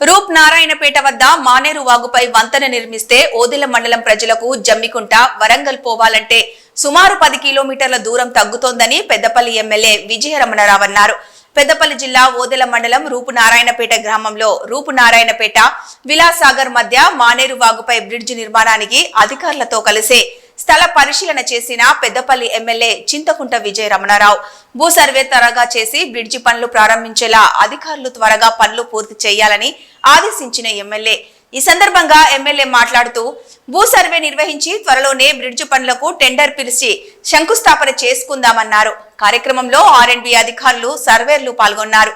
రూప్ నారాయణపేట వద్ద మానేరు వాగుపై వంతెన నిర్మిస్తే ఓదెల మండలం ప్రజలకు జమ్మికుంట వరంగల్ పోవాలంటే సుమారు పది కిలోమీటర్ల దూరం తగ్గుతోందని పెద్దపల్లి ఎమ్మెల్యే విజయరమణరావు అన్నారు. పెద్దపల్లి జిల్లా ఓదెల మండలం రూపు నారాయణపేట గ్రామంలో రూపు నారాయణపేట విలాసాగర్ మధ్య మానేరు వాగుపై బ్రిడ్జి నిర్మాణానికి అధికారులతో కలిసే స్థల పరిశీలన చేసిన పెద్దపల్లి ఎమ్మెల్యే చింతకుంట విజయ రమణారావు భూ సర్వే త్వరగా చేసి బ్రిడ్జి పనులు ప్రారంభించేలా అధికారులు త్వరగా పనులు పూర్తి చేయాలని ఆదేశించిన ఎమ్మెల్యే. ఈ సందర్భంగా ఎమ్మెల్యే మాట్లాడుతూ భూ సర్వే నిర్వహించి త్వరలోనే బ్రిడ్జి పనులకు టెండర్ పిలిచి శంకుస్థాపన చేసుకుందామన్నారు. కార్యక్రమంలో ఆర్ఎండ్బి అధికారులు సర్వేర్లు పాల్గొన్నారు.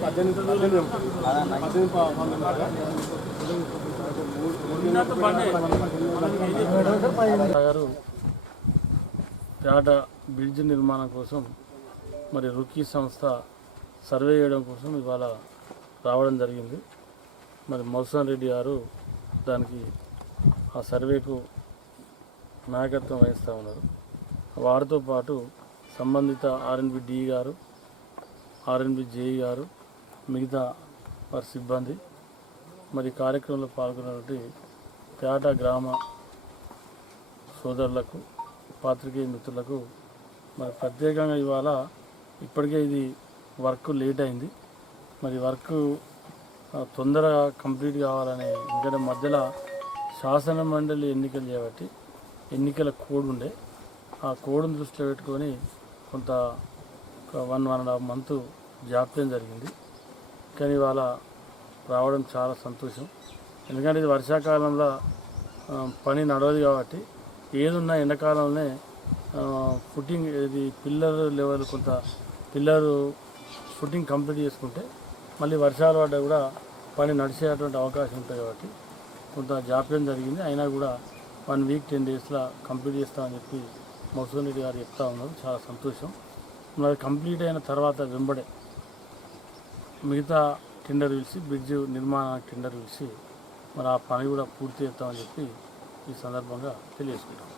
పద్దెనిమిది పద్దెనిమిది గారు పేట బ్రిడ్జ్ నిర్మాణం కోసం మరి రుకీ సంస్థ సర్వే చేయడం కోసం ఇవాళ రావడం జరిగింది. మరి మధుసూదన్ రెడ్డి గారు దానికి ఆ సర్వేకు నాయకత్వం వహిస్తూ ఉన్నారు. వారితో పాటు సంబంధిత ఆర్ఎన్బి డి గారు ఆర్ఎన్బి జేఈ గారు మిగతా వారి సిబ్బంది మరి కార్యక్రమంలో పాల్గొన్నటువంటి పేట గ్రామ సోదరులకు పాత్రికేయ మిత్రులకు మరి ప్రత్యేకంగా ఇవాళ ఇప్పటికే ఇది వర్క్ లేట్ అయింది. మరి వర్క్ తొందరగా కంప్లీట్ కావాలని ఎందుకంటే మధ్యలో శాసన మండలి ఎన్నికలు చేయబట్టి ఎన్నికల కోడ్ ఉండే. ఆ కోడ్ను దృష్టిలో పెట్టుకొని కొంత ఒక one one and half month జాప్యం జరిగింది. కానీ ఇవాళ రావడం చాలా సంతోషం. ఎందుకంటే ఇది వర్షాకాలంలో పని నడవదు కాబట్టి ఏదున్నా ఎండాకాలంలోనే ఫుట్టింగ్ ఇది పిల్లర్ లెవెల్ కొంత పిల్లరు ఫుట్టింగ్ కంప్లీట్ చేసుకుంటే మళ్ళీ వర్షాలు పడ్డా కూడా పని నడిచేటువంటి అవకాశం ఉంటుంది కాబట్టి కొంత జాప్యం జరిగింది. అయినా కూడా వన్ వీక్ టెన్ డేస్లో కంప్లీట్ చేస్తామని చెప్పి మసూన్ రెడ్డి గారు చెప్తా ఉన్నారు. చాలా సంతోషం. మరి కంప్లీట్ అయిన తర్వాత వెంబడే మిగతా టెండర్ పిలిచి బ్రిడ్జ్ నిర్మాణ టెండర్ పిలిచి మరి ఆ పని కూడా పూర్తి చేస్తామని చెప్పి ఈ సందర్భంగా తెలియజేసుకుంటాం